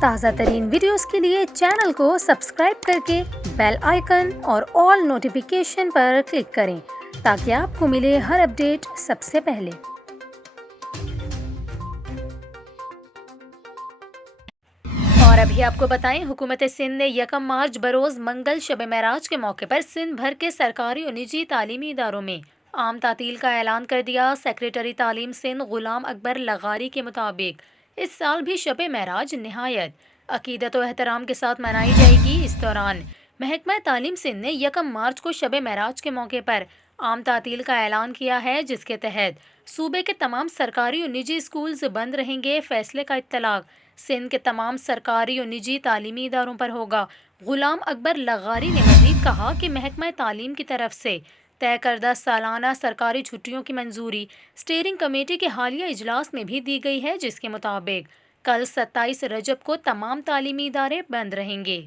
تازہ ترین ویڈیوز کے لیے چینل کو سبسکرائب کر کے بیل آئیکن اور آل نوٹیفیکیشن پر کلک کریں تاکہ آپ کو ملے ہر اپڈیٹ سب سے پہلے۔ اور ابھی آپ کو بتائیں، حکومت سندھ نے 1 مارچ بروز منگل شب معراج کے موقع پر سندھ بھر کے سرکاری اور نجی تعلیمی اداروں میں عام تعطیل کا اعلان کر دیا۔ سیکریٹری تعلیم سندھ غلام اکبر لغاری کے مطابق اس سال بھی شب معراج نہایت عقیدت و احترام کے ساتھ منائی جائے گی۔ اس دوران محکمہ تعلیم سندھ نے 1 مارچ کو شب معراج کے موقع پر عام تعطیل کا اعلان کیا ہے، جس کے تحت صوبے کے تمام سرکاری اور نجی اسکولز بند رہیں گے۔ فیصلے کا اطلاق سندھ کے تمام سرکاری اور نجی تعلیمی اداروں پر ہوگا۔ غلام اکبر لغاری نے مزید کہا کہ محکمہ تعلیم کی طرف سے طے کردہ سالانہ سرکاری چھٹیوں کی منظوری اسٹیئرنگ کمیٹی کے حالیہ اجلاس میں بھی دی گئی ہے، جس کے مطابق کل 27 رجب کو تمام تعلیمی ادارے بند رہیں گے۔